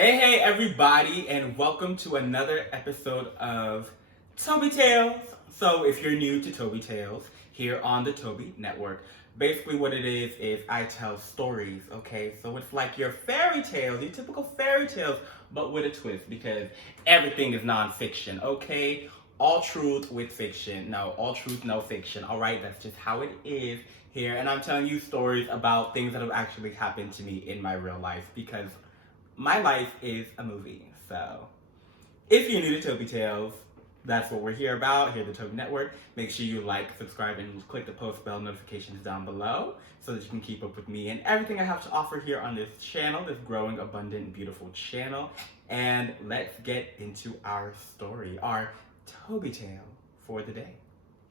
Hey, everybody, and welcome to another episode of Toby Tales. So, if you're new to Toby Tales here on the Toby Network, basically what it is I tell stories, okay? So, it's like your fairy tales, your typical fairy tales, but with a twist because everything is nonfiction, okay? All truth with fiction. No, all truth, no fiction. All right, that's just how it is here. And I'm telling you stories about things that have actually happened to me in my real life because my life is a movie. So if you're new to Toby Tales, that's what we're here about, here at the Toby Network. Make sure you like, subscribe, and click the post bell notifications down below so that you can keep up with me and everything I have to offer here on this channel, this growing, abundant, beautiful channel. And let's get into our story, our Toby Tale for the day.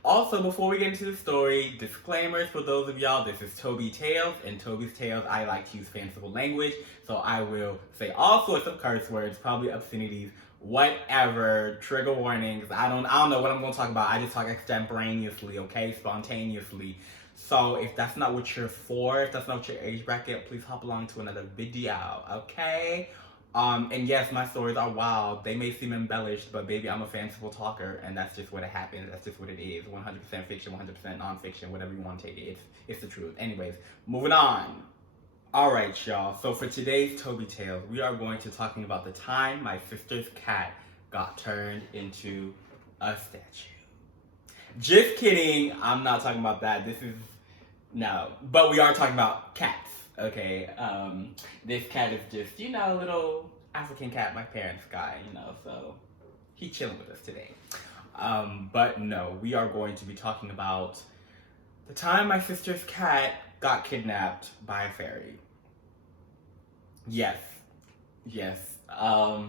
Also, before we get into the story, disclaimers for those of y'all, this is Toby Tales. In Toby's Tales, I like to use fanciful language, so I will say all sorts of curse words, probably obscenities, whatever, trigger warnings. I don't know what I'm going to talk about. I just talk extemporaneously, okay, spontaneously. So if that's not what you're for, if that's not what your age bracket, please hop along to another video, okay? And yes, my stories are wild. They may seem embellished, but baby, I'm a fanciful talker, and that's just what it happens. That's just what it is. 100% fiction, 100% nonfiction, whatever you want to take it. It's the truth. Anyways, moving on. All right, y'all. So for today's Toby Tales, we are going to talking about the time my sister's cat got turned into a statue. Just kidding. I'm not talking about that. No. But we are talking about cats. Okay, this cat is just, a little African cat my parents got, so he's chilling with us today. But no, we are going to be talking about the time my sister's cat got kidnapped by a fairy. Yes. Yes. I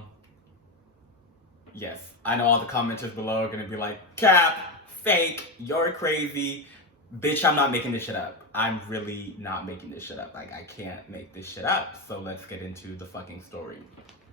know all the commenters below are gonna be like, cap, fake, you're crazy. Bitch, I'm not making this shit up. I'm really not making this shit up. Like, I can't make this shit up. So let's get into the fucking story.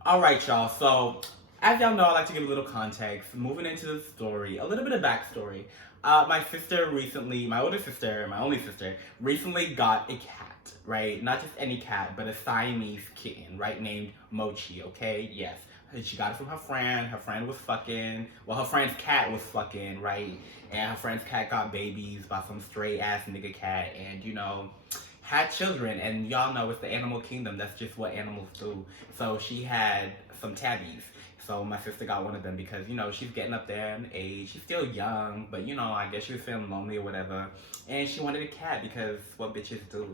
All right, y'all. So, as y'all know, I like to give a little context. Moving into the story, a little bit of backstory. My sister recently, my older sister, my only sister, recently got a cat, right? Not just any cat, but a Siamese kitten, right? Named Mochi, okay? Yes. She got it from her friend. Her friend was fucking. Well, her friend's cat was fucking, right? And her friend's cat got babies by some stray ass nigga cat, and had children. And y'all know it's the animal kingdom. That's just what animals do. So she had some tabbies. So my sister got one of them because she's getting up there in age. She's still young, but I guess she was feeling lonely or whatever. And she wanted a cat because what bitches do.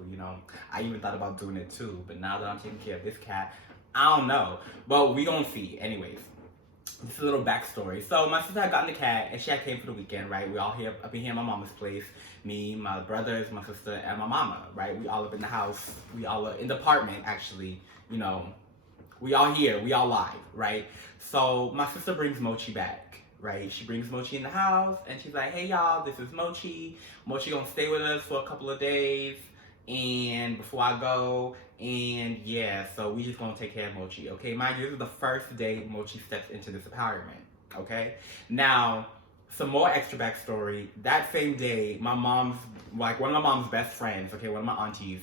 I even thought about doing it too. But now that I'm taking care of this cat, I don't know. Well, we gonna see. Anyways, just a little backstory. So my sister had gotten the cat, and she had came for the weekend, right? We all here up in here at my mama's place. Me, my brothers, my sister, and my mama, right? We all up in the house. We all in the apartment, actually. We all here. We all live, right? So my sister brings Mochi back, right? She brings Mochi in the house, and she's like, hey, y'all, this is Mochi. Mochi gonna stay with us for a couple of days, and before I go, and yeah, so we just gonna take care of Mochi, okay? Mind you, this is the first day Mochi steps into this apartment, okay? Now, some more extra backstory. That same day, one of my mom's best friends, okay, one of my aunties,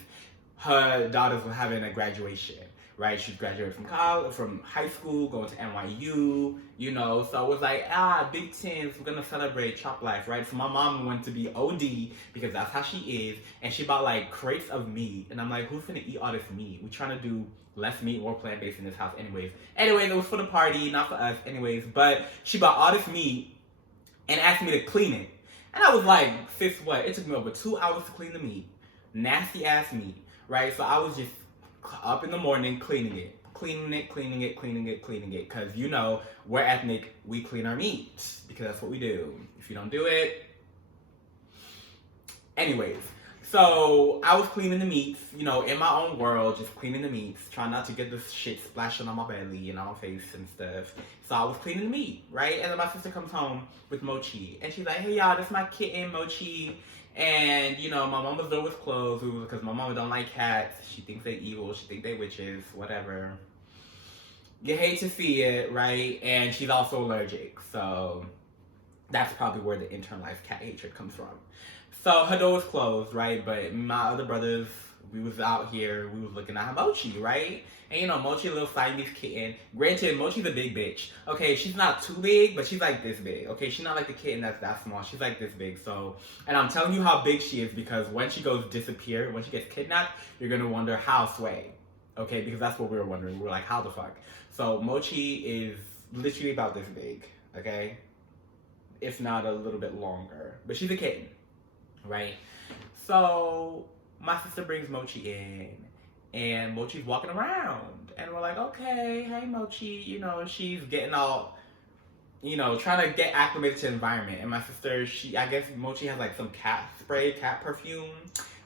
her daughters were having a graduation, right? She's graduated from college, from high school, going to NYU, so it was like, big tins, we're gonna celebrate Chop Life, right? So my mom went to be OD, because that's how she is, and she bought like crates of meat, and I'm like, who's gonna eat all this meat? We're trying to do less meat, more plant-based in this house anyways, it was for the party, not for us anyways, but she bought all this meat, and asked me to clean it, and I was like, sis, what? It took me over 2 hours to clean the meat, nasty ass meat, right? So I was just up in the morning cleaning it, because we're ethnic, we clean our meat, because that's what we do. If you don't do it, anyways. So I was cleaning the meats, in my own world, just cleaning the meats, trying not to get this shit splashing on my belly and on my face and stuff. So I was cleaning the meat, right? And then my sister comes home with Mochi, and she's like, hey y'all, this is my kitten, Mochi. And, my mama's door was closed because my mama don't like cats. She thinks they evil. She thinks they witches, whatever. You hate to see it, right? And she's also allergic. So that's probably where the internalized cat hatred comes from. So her door was closed, right? But my other brothers we was out here, we was looking at Mochi, right? And you know, Mochi a little Siamese kitten. Granted, Mochi's a big bitch. Okay, she's not too big, but she's like this big. Okay, she's not like the kitten that's that small. She's like this big. So, and I'm telling you how big she is because when she goes disappear, when she gets kidnapped, you're gonna wonder how Sway. Okay, because that's what we were wondering. We were like, how the fuck? So Mochi is literally about this big. Okay, if not a little bit longer, but she's a kitten, right? So my sister brings Mochi in, and Mochi's walking around, and we're like, okay, hey Mochi, you know, she's getting all, you know, trying to get acclimated to the environment. And my sister, I guess Mochi has like some cat spray, cat perfume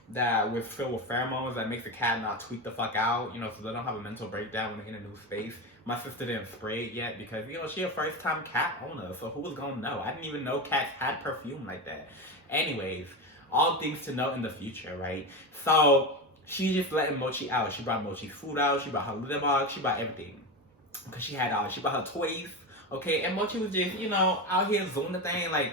that was filled with pheromones that makes the cat not tweak the fuck out, you know, so they don't have a mental breakdown when they're in a new space. My sister didn't spray it yet because, you know, she a first time cat owner, so who was gonna know? I didn't even know cats had perfume like that. Anyways, all things to note in the future, right? So she just letting Mochi out. She brought Mochi food out, she brought her litter box, she brought everything. Because she brought her toys, okay? And Mochi was just, you know, out here zooming the thing, like,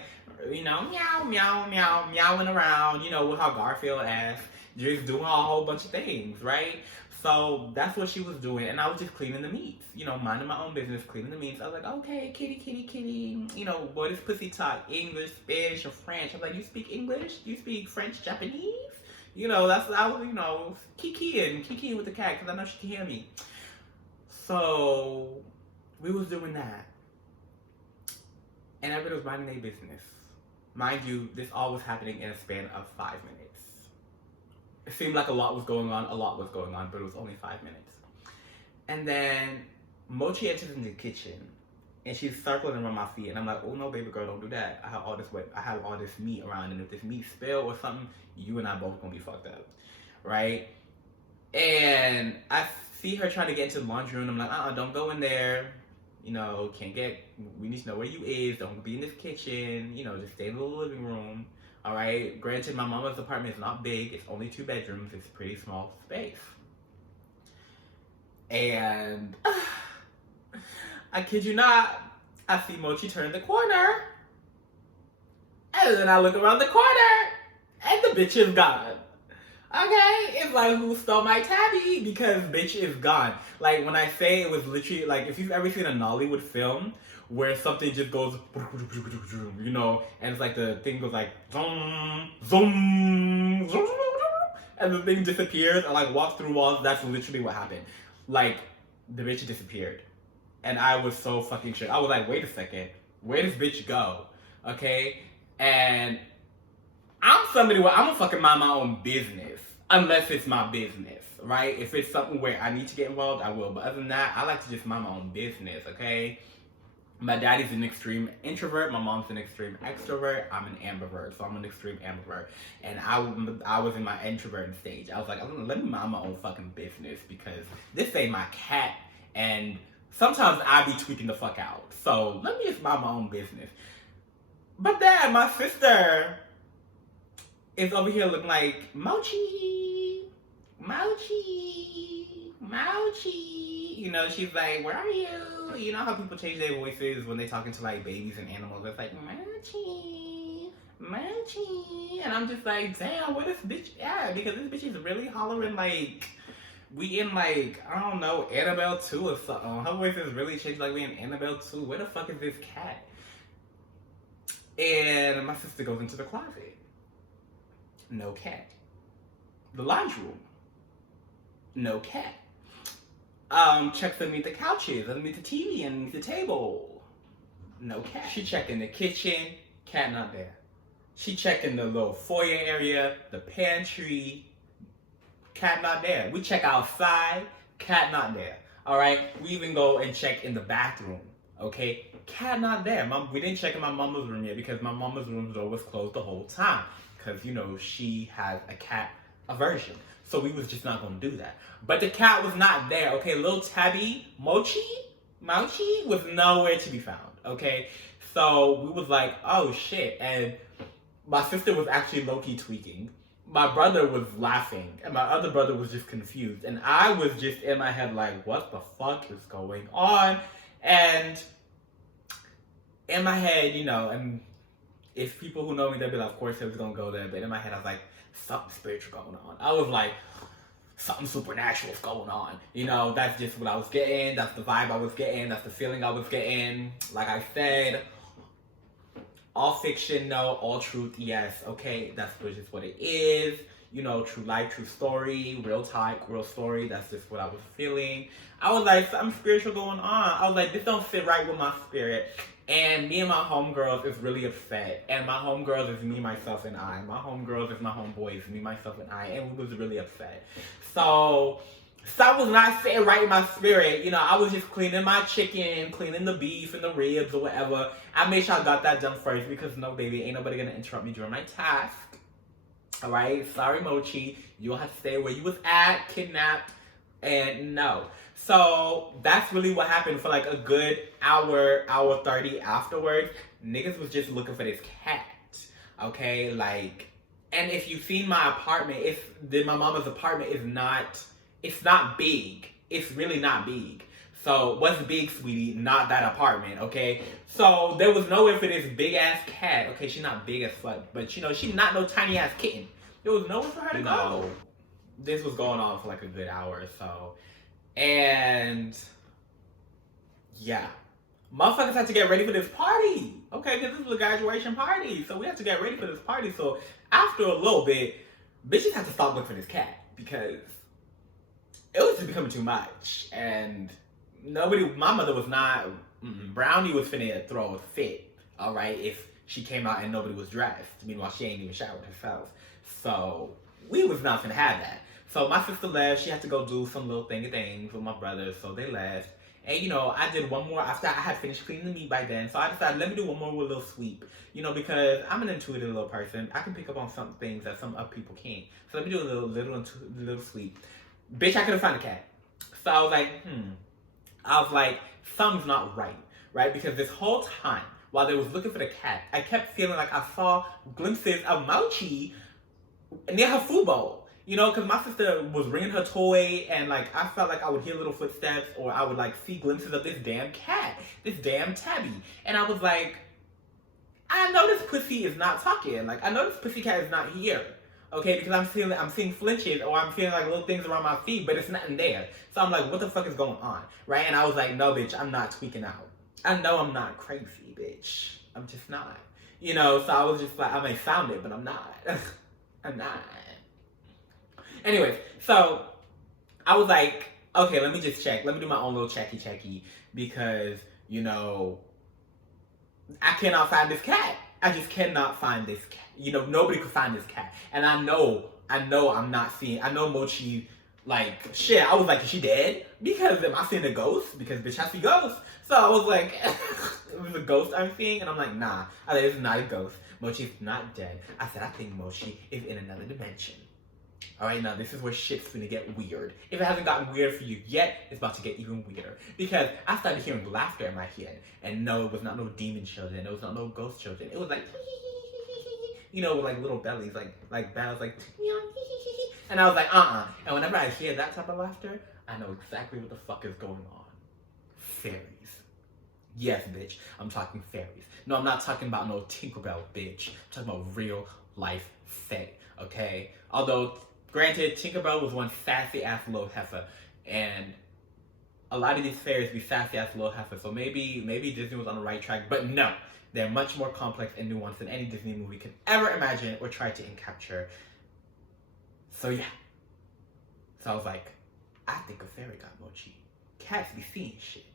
you know, meow, meow, meow, meowing around, you know, with her Garfield ass, just doing a whole bunch of things, right? So that's what she was doing, and I was just cleaning the meats, you know, minding my own business, cleaning the meats. I was like, okay, kitty, kitty, kitty, you know, boy, this pussy talk English, Spanish, or French. I was like, you speak English? You speak French, Japanese? You know, that's what I was, you know, kikiing with the cat, because I know she can hear me. So we was doing that, and everybody was minding their business. Mind you, this all was happening in a span of 5 minutes. It seemed like a lot was going on, but it was only 5 minutes. And then Mochi enters in the kitchen, and she's circling around my feet, and I'm like, oh no, baby girl, don't do that. I have all this meat around, and if this meat spill or something, you and I both gonna be fucked up, right? And I see her trying to get into the laundry room. I'm like, don't go in there. You know, we need to know where you is. Don't be in this kitchen. You know, just stay in the living room. All right. Granted, my mama's apartment is not big. It's only 2 bedrooms. It's a pretty small space. And I kid you not, I see Mochi turn the corner. And then I look around the corner, and the bitch is gone. Okay, it's like, who stole my tabby? Because bitch is gone. Like, when I say it was literally, like, if you've ever seen a Nollywood film where something just goes, you know, and it's like the thing goes like, zoom, zoom, zoom, and the thing disappears and like walks through walls, that's literally what happened. Like, the bitch disappeared. And I was so fucking shook. I was like, wait a second, where does bitch go? Okay, and I'm somebody where I'm gonna fucking mind my own business, unless it's my business, right? If it's something where I need to get involved, I will. But other than that, I like to just mind my own business, okay? My daddy's an extreme introvert. My mom's an extreme extrovert. I'm an ambivert, so I'm an extreme ambivert. And I was in my introverted stage. I was like, let me mind my own fucking business because this ain't my cat, and sometimes I be tweaking the fuck out. So let me just mind my own business. But then my sister is over here looking like, Mochi, Mochi, Mochi. You know, she's like, where are you? You know how people change their voices when they talking to like babies and animals. It's like, Mochi, Mochi. And I'm just like, damn, where this bitch at? Because this bitch is really hollering like we in like, I don't know, Annabelle 2 or something. Her voice is really changed like we in Annabelle 2. Where the fuck is this cat? And my sister goes into the closet. No cat. The laundry room. No cat. Checks underneath the couches, underneath the TV, underneath the table. No cat. She checked in the kitchen, cat not there. She checked in the little foyer area, the pantry, cat not there. We check outside, cat not there. Alright? We even go and check in the bathroom. Okay? Cat not there. We didn't check in my mama's room yet because my mama's room door was closed the whole time. Because, you know, she has a cat aversion. So we was just not going to do that. But the cat was not there, okay? Little tabby, Mochi was nowhere to be found, okay? So we was like, oh shit. And my sister was actually low-key tweaking. My brother was laughing. And my other brother was just confused. And I was just in my head like, what the fuck is going on? And in my head, you know, and if people who know me, they'll be like, of course it was going to go there. But in my head, I was like, something spiritual going on. I was like, something supernatural is going on. You know, that's just what I was getting. That's the vibe I was getting. That's the feeling I was getting. Like I said, all fiction, no. All truth, yes. Okay, that's just what it is. You know, true life, true story, real type, real story. That's just what I was feeling. I was like, something spiritual going on. I was like, this don't fit right with my spirit. And me and my homegirls is really upset. And my homegirls is me, myself, and I. My homegirls is my homeboys, me, myself, and I. And we was really upset. So, something was not sitting right in my spirit. You know, I was just cleaning my chicken, cleaning the beef and the ribs or whatever. I made sure I got that done first because no, baby, ain't nobody gonna interrupt me during my task. Alright? Sorry, Mochi. You'll have to stay where you was at, kidnapped, and no. So that's really what happened for like a good hour 30 afterwards. Niggas was just looking for this cat. Okay, like, and if you've seen my apartment, my mama's apartment it's not big. It's really not big. So what's big, sweetie? Not that apartment, okay? So there was nowhere for this big ass cat. Okay, she's not big as fuck, but you know, she's not no tiny ass kitten. There was nowhere for her to go. This was going on for like a good hour or so. And yeah, motherfuckers had to get ready for this party. Okay, because this was a graduation party. So we had to get ready for this party. So after a little bit, bitches had to stop looking for this cat because it was just becoming too much. And my mother was not, Brownie was finna throw a fit, all right, if she came out and nobody was dressed. Meanwhile, she ain't even showered herself. So we was not finna have that. So my sister left. She had to go do some little things with my brothers. So they left. And, you know, I did one more after I had finished cleaning the meat by then. So I decided, let me do one more with a little sweep. You know, because I'm an intuitive little person. I can pick up on some things that some other people can't. So let me do a little sweep. Bitch, I couldn't find a cat. So I was like, something's not right, right? Because this whole time, while they was looking for the cat, I kept feeling like I saw glimpses of Mochi near her food bowl. You know, because my sister was ringing her toy, and like I felt like I would hear little footsteps, or I would like see glimpses of this damn cat, this damn tabby, and I was like, I know this pussy is not talking. Like I know this pussy cat is not here, okay? Because I'm seeing flinches, or I'm feeling like little things around my feet, but it's nothing there. So I'm like, what the fuck is going on, right? And I was like, no, bitch, I'm not tweaking out. I know I'm not crazy, bitch. I'm just not. You know, so I was just like, I may sound it, but I'm not. I'm not. Anyways, so I was like, okay, let me just check. Let me do my own little checky because, you know, I cannot find this cat. I just cannot find this cat. You know, nobody could find this cat. And I know I'm not seeing, I know Mochi, like, shit, I was like, is she dead? Because am I seeing a ghost? Because bitch, I see ghosts. So I was like, it was a ghost I'm seeing? And I'm like, nah, it's not a ghost. Mochi's not dead. I said, I think Mochi is in another dimension. Alright, now this is where shit's gonna get weird. If it hasn't gotten weird for you yet, it's about to get even weirder. Because I started hearing laughter in my head. And no, it was not no demon children. It was not no ghost children. It was like, you know, with like little bellies, like bells, like, and I was like, And whenever I hear that type of laughter, I know exactly what the fuck is going on. Fairies. Yes, bitch, I'm talking fairies. No, I'm not talking about no Tinkerbell, bitch. I'm talking about real life fae, okay? Although, granted, Tinkerbell was one sassy-ass little heifer, and a lot of these fairies be sassy-ass little heifers, so maybe Disney was on the right track, but no. They're much more complex and nuanced than any Disney movie could ever imagine or try to capture. So yeah. So I was like, I think a fairy got Mochi. Cats be seeing shit.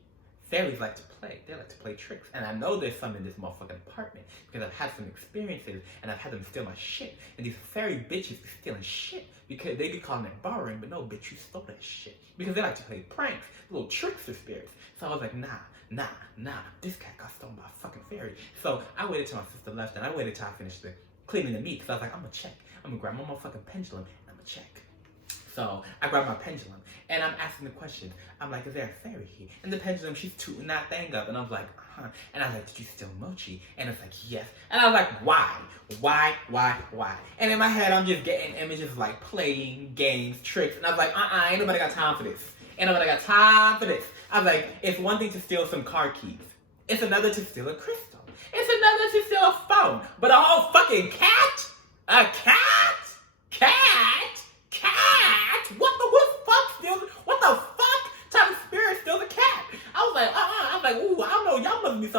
Fairies like to play. They like to play tricks. And I know there's some in this motherfucking apartment because I've had some experiences and I've had them steal my shit. And these fairy bitches be stealing shit because they be calling it borrowing, but no, bitch, you stole that shit. Because they like to play pranks, little trickster spirits. So I was like, nah, this cat got stolen by a fucking fairy. So I waited till my sister left and I waited till I finished cleaning the meat because I was like, I'm gonna check. I'm gonna grab my motherfucking pendulum and I'm gonna check. So I grabbed my pendulum and I'm asking the question. I'm like, is there a fairy here? And the pendulum, she's tooting that thing up. And I was like, And I was like, did you steal Mochi? And it's like, yes. And I was like, why? And in my head, I'm just getting images of like playing games, tricks. And I was like, ain't nobody got time for this. Ain't nobody got time for this. I was like, it's one thing to steal some car keys. It's another to steal a crystal. It's another to steal a phone. But a whole fucking cat? A cat? Cat? What the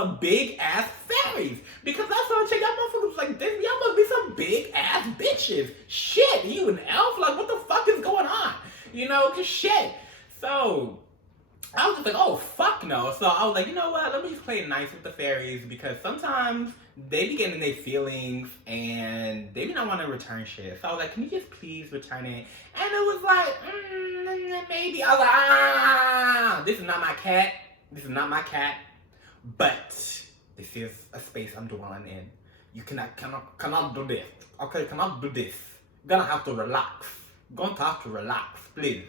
some big ass fairies. Because last time I checked, y'all motherfuckers was like, this, y'all must be some big ass bitches. Shit, you an elf? Like, what the fuck is going on? You know, cause shit. So I was just like, oh, fuck no. So I was like, you know what? Let me just play nice with the fairies because sometimes they be getting their feelings and they be not want to return shit. So I was like, can you just please return it? And it was like, maybe. I was like, this is not my cat. This is not my cat. But this is a space I'm dwelling in. You cannot do this. Okay, cannot do this. You're gonna have to relax. You're going to have to relax, please.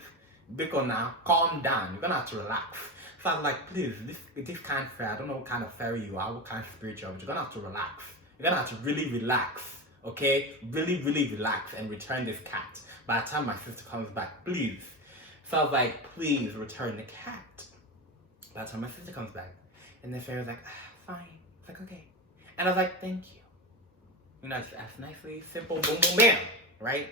Because now, calm down. You're gonna have to relax. So I was like, please, this kind of fairy, I don't know what kind of fairy you are, what kind of spirit you are, but you're gonna have to relax. You're gonna have to really relax, okay? Really, really relax and return this cat. By the time my sister comes back, please. So I was like, please return the cat. By the time my sister comes back, and the fairy was like, fine. It's like, okay. And I was like, thank you. You know, just ask nicely, simple, boom, boom, bam, right?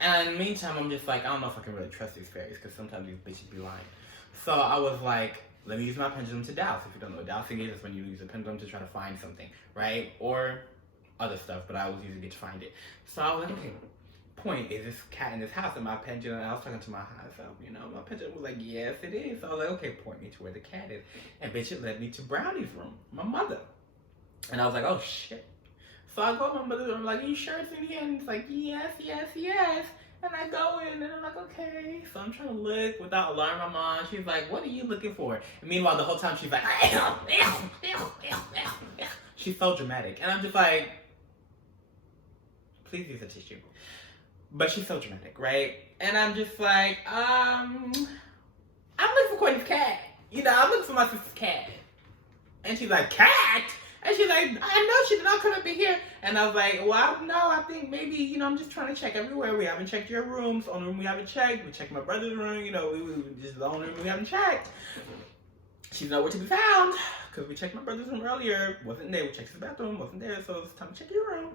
And in the meantime, I'm just like, I don't know if I can really trust these fairies because sometimes these bitches be lying. So I was like, let me use my pendulum to douse. If you don't know what dowsing is, it's when you use a pendulum to try to find something, right? Or other stuff, but I was using it to find it. So I was like, okay, point, is this cat in this house? And my pendulum, I was talking to my higher self, you know, my pendulum was like, yes, it is. So I was like, okay, point me to where the cat is. And bitch, it led me to Brownie's room, my mother. And I was like, oh shit. So I go to my mother's room, I'm like, are you sure it's in here? And it's like, yes, yes, yes. And I go in and I'm like, okay. So I'm trying to look without alarming my mom. She's like, what are you looking for? And meanwhile, the whole time she's like, she's so dramatic. And I'm just like, please use a tissue. But she's so dramatic, right? And I'm just like, I'm looking for Courtney's cat. You know, I'm looking for my sister's cat. And she's like, cat? And she's like, I know she did not come up in here. And I was like, well, no, I think maybe, you know, I'm just trying to check everywhere. We haven't checked your rooms. Only room we haven't checked. We checked my brother's room. You know, we just the only room we haven't checked. She's nowhere to be found. Because we checked my brother's room earlier. Wasn't there. We checked his bathroom. Wasn't there. So it's time to check your room.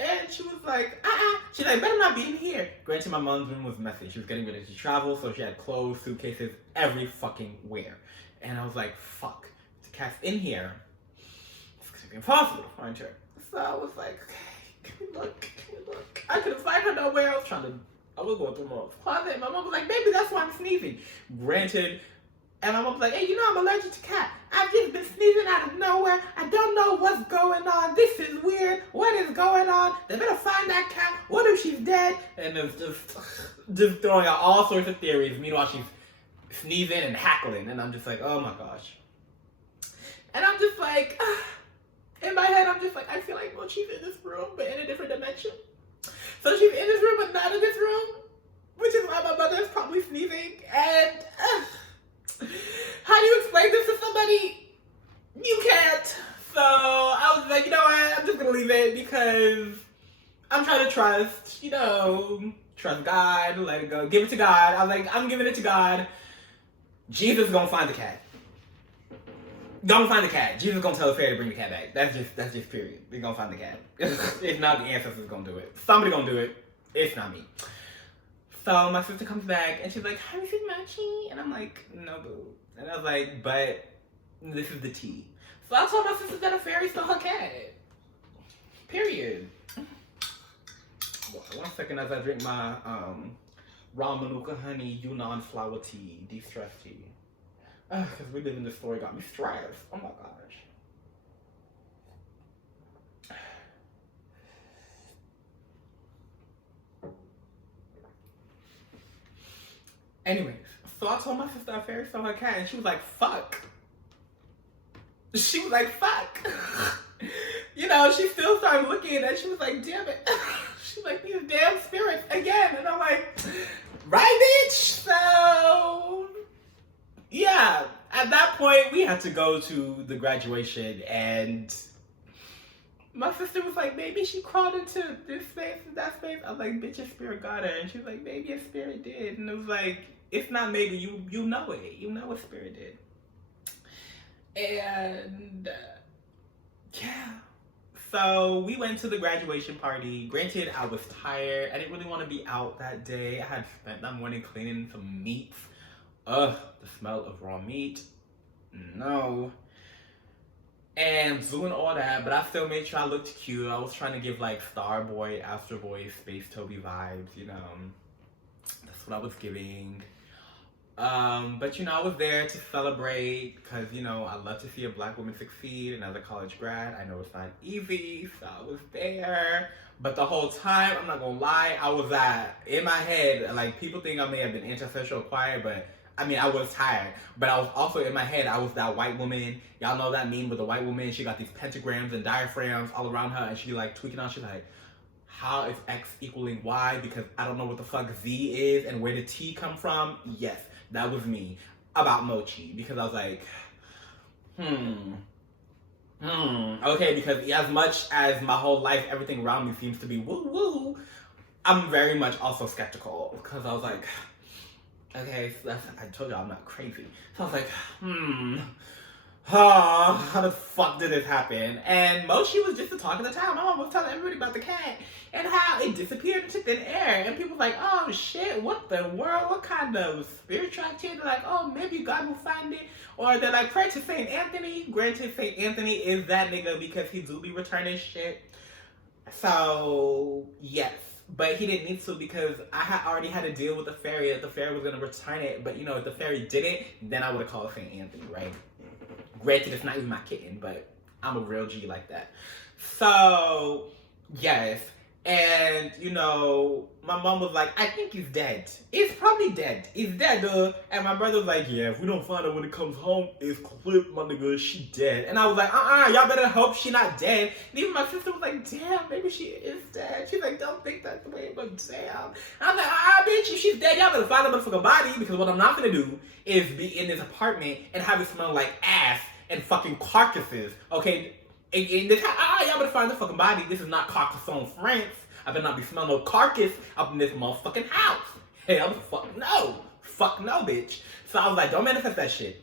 And she was like, She's like, better not be in here. Granted, my mom's room was messy. She was getting ready to travel. So she had clothes, suitcases, every fucking where. And I was like, fuck. The cat's in here. Impossible to find her. So I was like, okay, can we look? I couldn't find her nowhere. I was going through my closet. My mom was like, baby, that's why I'm sneezing. Granted, and my mom was like, hey, you know I'm allergic to cat. I've just been sneezing out of nowhere. I don't know what's going on. This is weird. What is going on? They better find that cat. What if she's dead? And it's just throwing out all sorts of theories. Meanwhile, she's sneezing and hackling. And I'm just like, oh my gosh. And I'm just like, in my head, I'm just like, I feel like, well, she's in this room, but in a different dimension. So she's in this room, but not in this room, which is why my mother is probably sneezing. And how do you explain this to somebody? You can't. So I was like, you know what? I'm just gonna leave it because I'm trying to trust, you know, trust God, let it go, give it to God. I was like, I'm giving it to God. Jesus is gonna find the cat. Don't find the cat. Jesus is gonna tell the fairy to bring the cat back. That's just period. They're gonna find the cat. If not, the ancestors gonna do it. Somebody gonna do it. It's not me. So my sister comes back and she's like, hi, Mrs. Machi. And I'm like, no, boo. And I was like, but this is the tea. So I told my sister that a fairy stole her cat. Period. One second as I drink my raw manuka honey Yunnan flower tea, de-stress tea. Because we live in this story got me stressed. Oh my gosh. Anyways, so I told my sister a fairy stole her cat and she was like, fuck. She was like, fuck. You know, she still started looking and she was like, damn it. She's like, these damn spirits again. And I'm like, right, bitch? So yeah, at that point, we had to go to the graduation, and my sister was like, maybe she crawled into this space and that space. I was like, bitch, a spirit got her. And she was like, maybe a spirit did. And it was like, it's not maybe, you know it. You know a spirit did. And yeah. So we went to the graduation party. Granted, I was tired. I didn't really want to be out that day. I had spent that morning cleaning some meats. Ugh, the smell of raw meat. No. And doing all that, but I still made sure I looked cute. I was trying to give like Starboy, Astro Boy, Space Toby vibes, you know. That's what I was giving. But you know, I was there to celebrate because you know I love to see a black woman succeed, and as a college grad, I know it's not easy, so I was there. But the whole time, I'm not gonna lie, I was in my head, like people think I may have been antisocial quiet, but I mean I was tired. But I was also in my head, I was that white woman. Y'all know that meme with the white woman? She got these pentagrams and diaphragms all around her, and she like tweaking out. She's like, how is X equaling Y? Because I don't know what the fuck Z is and where did T come from. Yes, that was me about mochi because I was like, okay, because as much as my whole life, everything around me seems to be woo woo, I'm very much also skeptical because I was like, okay, so I told you I'm not crazy. So I was like, how the fuck did this happen? And Mochi was just the talk of the town. My mom was telling everybody about the cat and how it disappeared into thin air. And people were like, oh shit, what the world? What kind of spiritual activity? They're like, oh, maybe God will find it. Or they're like, pray to St. Anthony. Granted, St. Anthony is that nigga because he do be returning shit. So, yes. But he didn't need to because I had already had to deal with the fairy. That the fairy was going to return it. But, you know, if the fairy didn't, then I would have called St. Anthony, right? Granted, it's not even my kitten, but I'm a real G like that. So, yes. And, you know, my mom was like, I think he's dead. He's probably dead. He's dead, duh. And my brother was like, yeah, if we don't find her when it comes home, it's clip, my nigga, she dead. And I was like, y'all better hope she not dead. And even my sister was like, damn, maybe she is dead. She's like, don't think that's the way, but damn. And I was like, bitch, if she's dead, y'all better find her motherfucking body, because what I'm not gonna do is be in this apartment and have it smell like ass and fucking carcasses, okay? In this house, y'all better find the fucking body. This is not Carcassonne, France. I better not be smelling no carcass up in this motherfucking house. Hell, fuck no. Fuck no, bitch. So I was like, don't manifest that shit.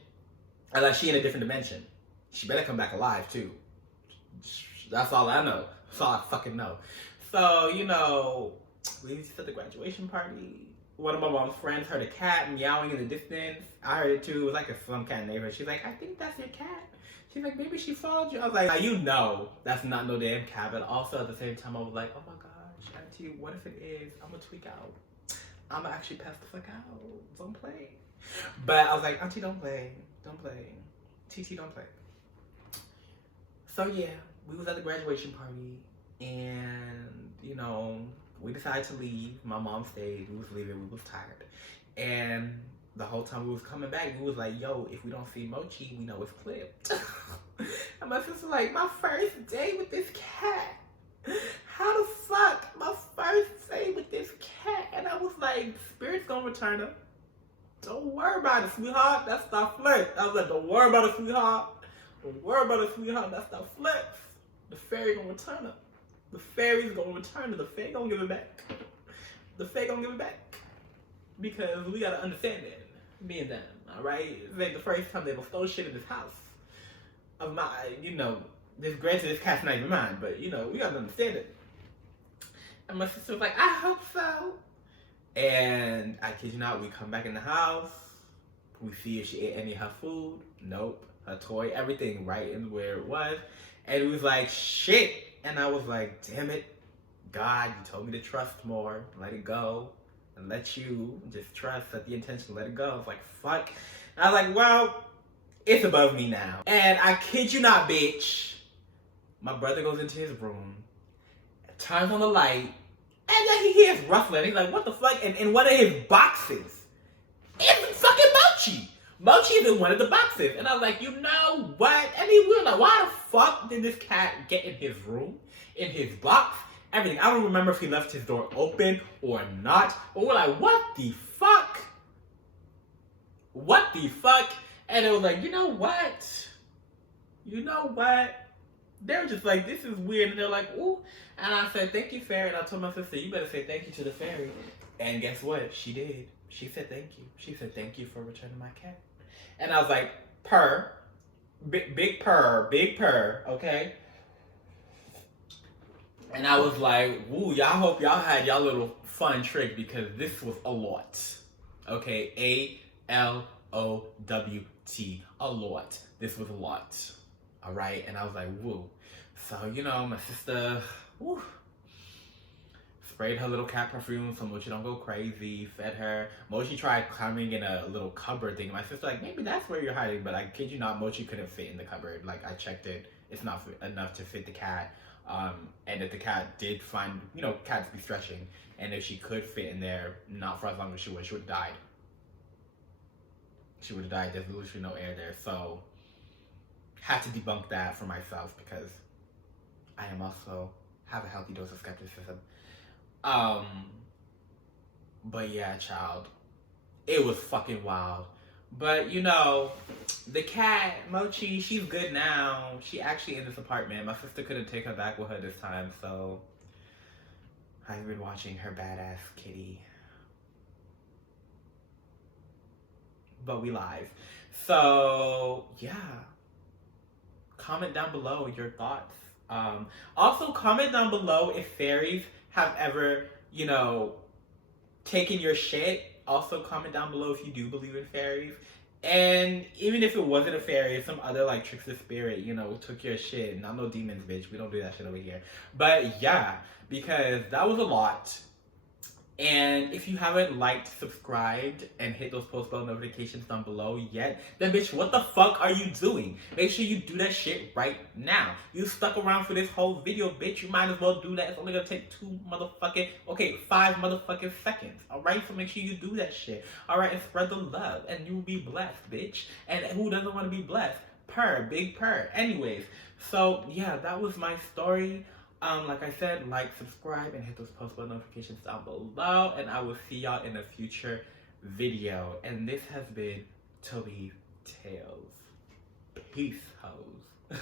I was like, she in a different dimension. She better come back alive, too. That's all I know. That's all I fucking know. So, you know, we was at the graduation party. One of my mom's friends heard a cat meowing in the distance. I heard it, too. It was like some cat neighbor. She's like, I think that's your cat. She's like, maybe she followed you. I was like, you know, that's not no damn cat. But also at the same time, I was like, oh my gosh, auntie, what if it is? I'm gonna tweak out. I'm gonna actually pass the fuck out. Don't play. But I was like, auntie, don't play. Don't play. TT, don't play. So yeah, we was at the graduation party and, you know, we decided to leave. My mom stayed. We was leaving. We was tired. And the whole time we was coming back, we was like, yo, if we don't see Mochi, we know it's clipped. And my sister was like, my first day with this cat. How the fuck? My first day with this cat. And I was like, Spirit's gonna return her. Don't worry about it, sweetheart. That's the flirt. I was like, don't worry about it, sweetheart. Don't worry about it, sweetheart. That's the flex. The fairy gonna return her. The fairy's gonna return her. The fairy gonna give it back. The fairy gonna give it back. Because we gotta understand that. Me and them, alright? It's like the first time they ever stole shit in this house of mine, you know. Granted, this cat's not even mine, but you know, we gotta understand it. And my sister was like, I hope so. And I kid you not, we come back in the house, we see if she ate any of her food. Nope. Her toy, everything right in where it was. And it was like, shit. And I was like, damn it, God, you told me to trust more, let it go. And let you just trust, set the intention, let it go. I was like, fuck. And I was like, well, it's above me now. And I kid you not, bitch. My brother goes into his room, turns on the light, and then he hears ruffling. He's like, what the fuck? And in one of his boxes, it's fucking Mochi. Mochi is in one of the boxes. And I was like, you know what? And he was like, why the fuck did this cat get in his room, in his box? Everything. I don't remember if he left his door open or not. But we're like, what the fuck? What the fuck? And it was like, you know what? You know what? They were just like, this is weird. And they're like, ooh. And I said, thank you, fairy. And I told my sister, you better say thank you to the fairy. And guess what? She did. She said thank you. She said thank you for returning my cat. And I was like, purr. Big purr. Big purr. Okay? And I was like, woo, y'all hope y'all had y'all little fun trick because this was a lot. Okay? LOWT. A lot. This was a lot. All right. And I was like, woo. So, you know, my sister, woo, sprayed her little cat perfume so Mochi don't go crazy, fed her. Mochi tried climbing in a little cupboard thing. My sister like, maybe that's where you're hiding, but I kid you not, Mochi couldn't fit in the cupboard. Like, I checked it. It's not enough to fit the cat. And if the cat did find, you know, cats be stretching, and if she could fit in there, not for as long as she would have died. She would have died. There's literally no air there. So, had to debunk that for myself because I am also have a healthy dose of skepticism. But yeah, child, it was fucking wild. But you know, the cat, Mochi, she's good now. She actually in this apartment. My sister couldn't take her back with her this time, so I've been watching her badass kitty. But we live. So yeah. Comment down below your thoughts. Also comment down below if fairies have ever, you know, taken your shit. Also comment down below if you do believe in fairies. And even if it wasn't a fairy, some other like trickster spirit, you know, took your shit. Not no demons, bitch. We don't do that shit over here. But yeah, because that was a lot. And if you haven't liked, subscribed, and hit those post bell notifications down below yet, then bitch, what the fuck are you doing? Make sure you do that shit right now. You stuck around for this whole video, bitch. You might as well do that. It's only gonna take 5 motherfucking seconds. Alright, so make sure you do that shit. Alright, and spread the love, and you will be blessed, bitch. And who doesn't want to be blessed? Purr, big purr. Anyways, so yeah, that was my story. Like I said, like, subscribe, and hit those post bell notifications down below, and I will see y'all in a future video. And this has been Toby Tales. Peace, hoes.